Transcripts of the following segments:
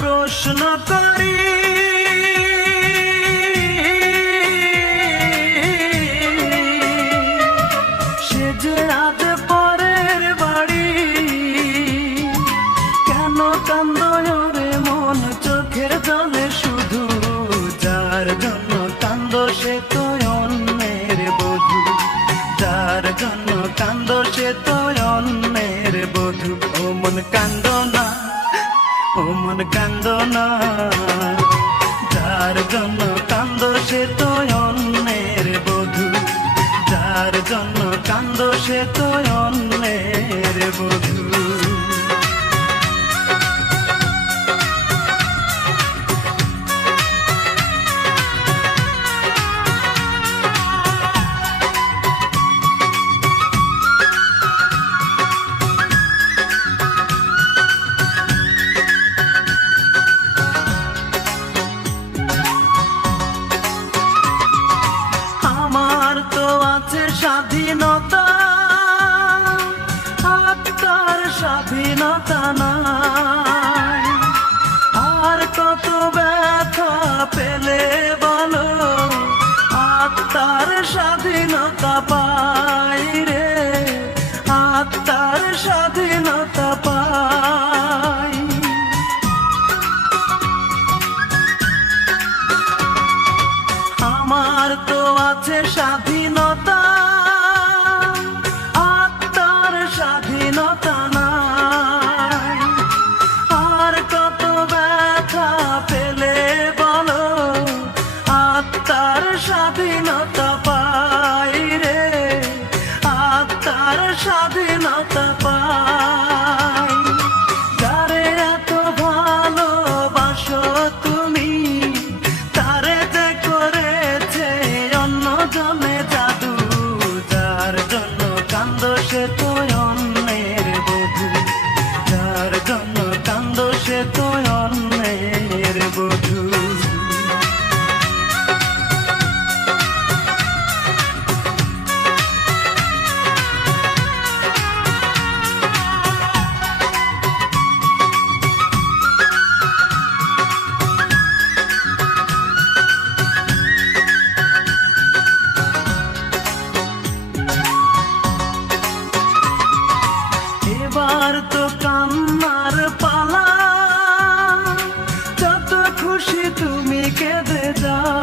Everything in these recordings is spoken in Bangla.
প্রশ্ন করি, সে যে আজ পরের বাড়ি, কেন কান্দো রে মন চোখের জলে শুধু, যার জন্য কান্দো সে তো অন্যের বধূ, যার জন্য কান্দো সে তো অন্যের বধূ। ও মন কান্দো না, ও মন কান্দো না, যার জন্য কান্দো সে তো অন্যের বধূ, যার জন্য কান্দো সে তো অন্যের বধূ। স্বাধীনতা, আত্মার স্বাধীনতা নাই, আর কত ব্যথা পেলে বলো, আত্মার স্বাধীনতা পাই রে, আত্মার স্বাধীনতা পাই। আমার তো আছে স্বাধীনতা, আত্মার স্বাধীনতা নাই, আর কত ব্যথা পেলে বলো, আত্মার স্বাধীনতা পাই রে, আত্মার স্বাধীনতা পাই। যারে এত ভালোবাসো তুমি, তারে যে করেছে অন্য জনে জাদু, যার জন্য কান্দো সে তো অন্যের বধূ, যার জন্য কান্দো সে তো অন্যের বধূ। এবার তো কান্নার পালা, যত খুশি তুমি কেঁদে যাও,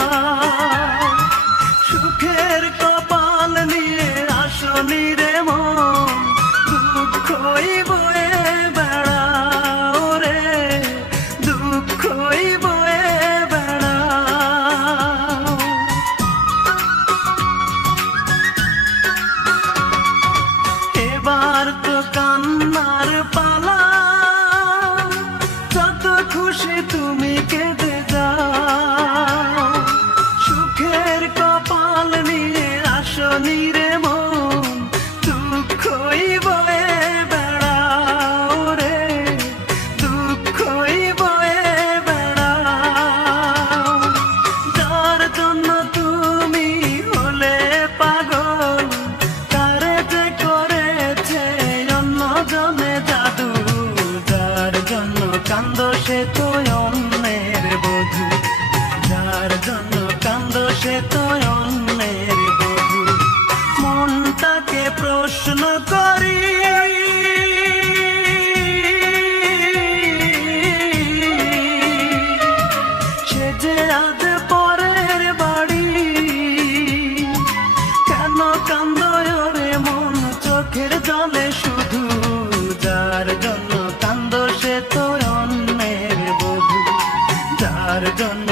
সুখের কপাল নিয়ে আসনি রে মন, দুঃখই বয়ে বেড়াও রে, দুঃখই বয়ে বেড়াও। এবার তো কান্নার পালা, যত খুশি তুমি কেঁদে যাও, সুখের কপাল নিয়ে আসনি রে মন, দুঃখই বয়ে বেড়াও রে, দুঃখই বয়ে বেড়াও। যার জন্য তুমি হলে পাগল, তারে যে করেছে অন্য জনে জাদু, যার জন্য কান্দো সে তো অন্যের বধূ, যার জন্য কান্দো সে তো অন্যের বধূ। মনটাকে প্রশ্ন করি, সে যে আজ পরের বাড়ি, কেন কান্দো রে মন চোখের জলে শুধু, যার জন্য কান্দো সে তো অন্যের বধূ, যার জন্য